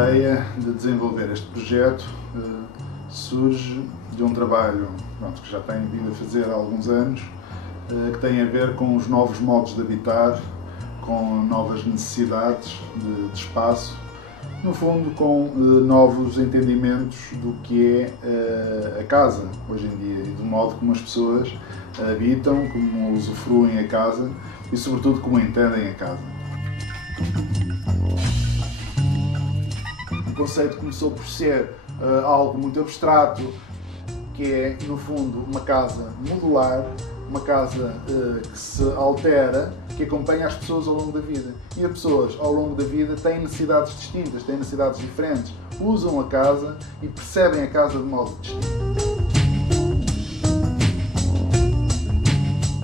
ideia de desenvolver este projeto surge de um trabalho que já tenho vindo a fazer há alguns anos, que tem a ver com os novos modos de habitar, com novas necessidades de espaço, no fundo com novos entendimentos do que é a casa hoje em dia e do modo como as pessoas habitam, como usufruem a casa e sobretudo como entendem a casa. O conceito começou por ser algo muito abstrato, que é, no fundo, uma casa modular, uma casa que se altera, que acompanha as pessoas ao longo da vida. E as pessoas, ao longo da vida, têm necessidades distintas, têm necessidades diferentes, usam a casa e percebem a casa de modo distinto.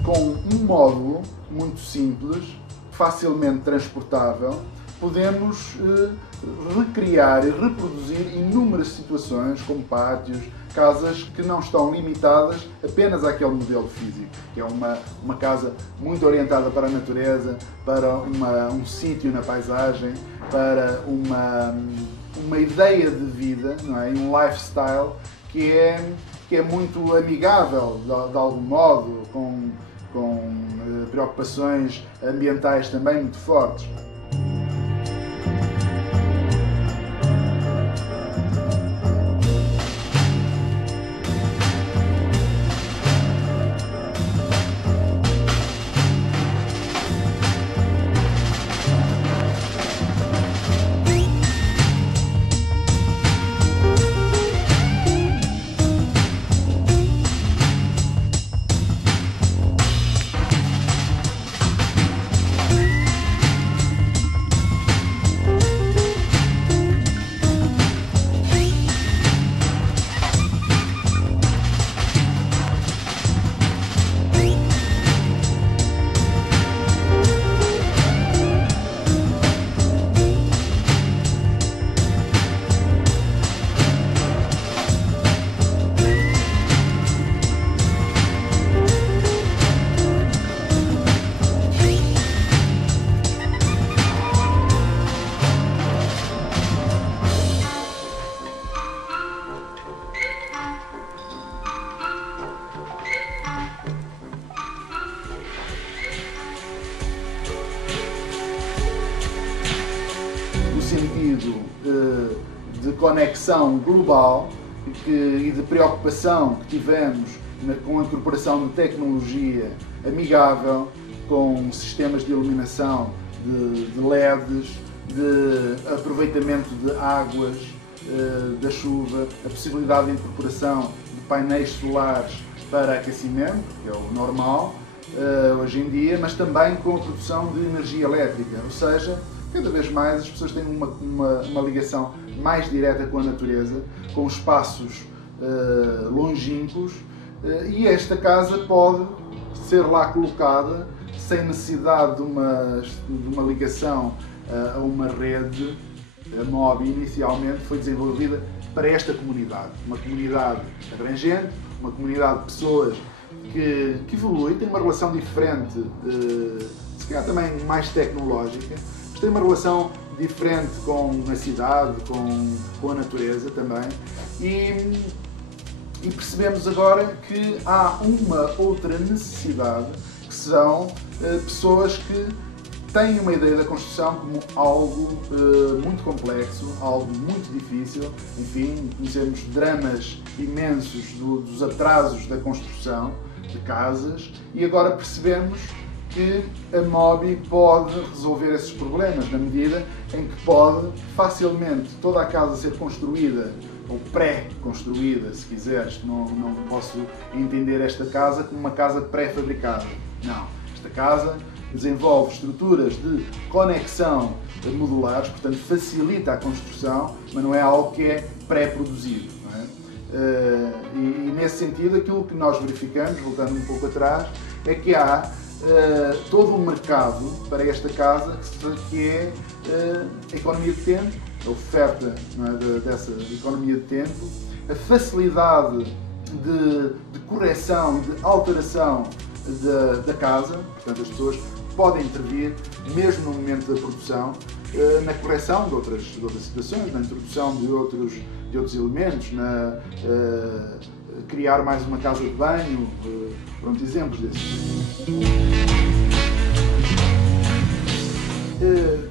Com um módulo muito simples, facilmente transportável, podemos recriar e reproduzir inúmeras situações, como pátios, casas que não estão limitadas apenas àquele modelo físico, que é uma casa muito orientada para a natureza, para um sítio na paisagem, para uma ideia de vida, não é? Um lifestyle que é muito amigável, de algum modo, com preocupações ambientais também muito fortes. Sentido de conexão global e de preocupação que tivemos com a incorporação de tecnologia amigável, com sistemas de iluminação de LEDs, de aproveitamento de águas da chuva, a possibilidade de incorporação de painéis solares para aquecimento, que é o normal hoje em dia, mas também com a produção de energia elétrica, ou seja, cada vez mais as pessoas têm uma ligação mais direta com a natureza, com espaços longínquos, e esta casa pode ser lá colocada sem necessidade de uma ligação a uma rede. A MOBI inicialmente foi desenvolvida para esta comunidade, uma comunidade abrangente, uma comunidade de pessoas que evolui, tem uma relação diferente, se calhar também mais tecnológica, tem uma relação diferente com a cidade, com a natureza também, e percebemos agora que há uma outra necessidade, que são pessoas que têm uma ideia da construção como algo muito complexo, algo muito difícil. Enfim, conhecemos dramas imensos dos atrasos da construção de casas, e agora percebemos que a MOBI pode resolver esses problemas, na medida em que pode facilmente toda a casa ser construída, ou pré-construída, se quiseres. Não posso entender esta casa como uma casa pré-fabricada. Não. Esta casa desenvolve estruturas de conexão modulares, portanto facilita a construção, mas não é algo que é pré-produzido. Não é? E nesse sentido, aquilo que nós verificamos, voltando um pouco atrás, é que há todo um mercado para esta casa, que é a economia de tempo, a oferta, não é, dessa economia de tempo, a facilidade de correção, de alteração da casa, portanto as pessoas podem intervir mesmo no momento da produção, na correção de outras situações, na introdução de outros elementos, na criar mais uma casa de banho, pronto, exemplos desses.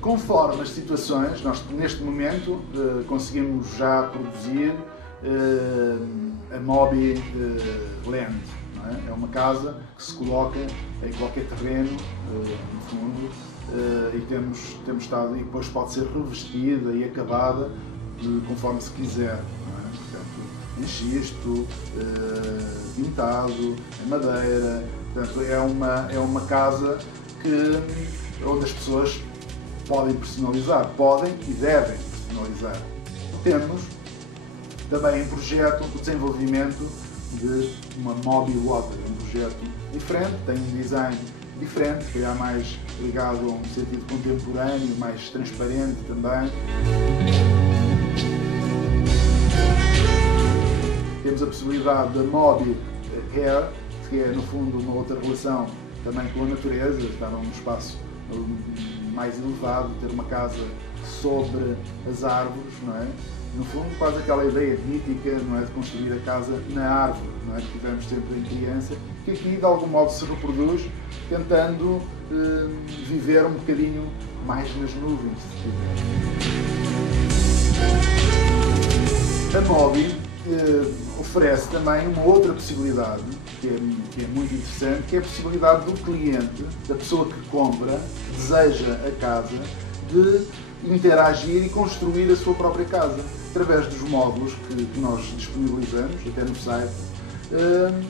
Conforme as situações, nós neste momento conseguimos já produzir a Mobi Land. Não é? É uma casa que se coloca em qualquer terreno, no fundo, e temos estado, e depois pode ser revestida e acabada conforme se quiser. Não é? Portanto, em xisto, pintado, em madeira. Portanto, é uma casa onde as pessoas podem personalizar, podem e devem personalizar. Temos também em projeto o desenvolvimento de uma Mobi Water, um projeto diferente, tem um design diferente, que é mais ligado a um sentido contemporâneo, mais transparente também. Temos a possibilidade da Mobi Air, que é no fundo uma outra relação também com a natureza, estar num espaço mais elevado, ter uma casa sobre as árvores, não é? No fundo, quase aquela ideia mítica, não é, de construir a casa na árvore, não é, que tivemos sempre em criança, que aqui de algum modo se reproduz, tentando viver um bocadinho mais nas nuvens, se quiser. A Mobi oferece também uma outra possibilidade, que é muito interessante, que é a possibilidade do cliente, da pessoa que compra, deseja a casa, de interagir e construir a sua própria casa, através dos módulos que nós disponibilizamos, até no site,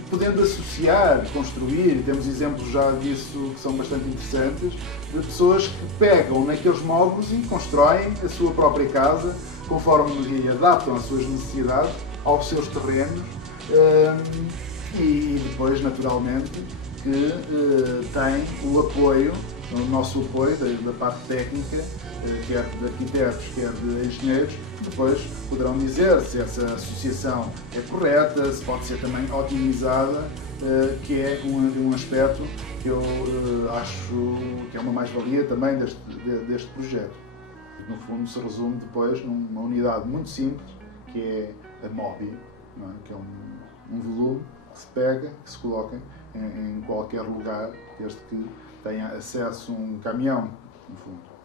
podendo associar, construir, temos exemplos já disso que são bastante interessantes, de pessoas que pegam naqueles módulos e constroem a sua própria casa, conforme e adaptam as suas necessidades aos seus terrenos, e depois, naturalmente, que tem o apoio, o nosso apoio da parte técnica, quer de arquitetos, quer de engenheiros, depois poderão dizer se essa associação é correta, se pode ser também otimizada, que é um aspecto que eu acho que é uma mais-valia também deste projeto. No fundo, se resume depois numa unidade muito simples, que é a Mobi, não é? Que é um volume que se pega, que se coloca em qualquer lugar, desde que tenha acesso a um caminhão, no fundo.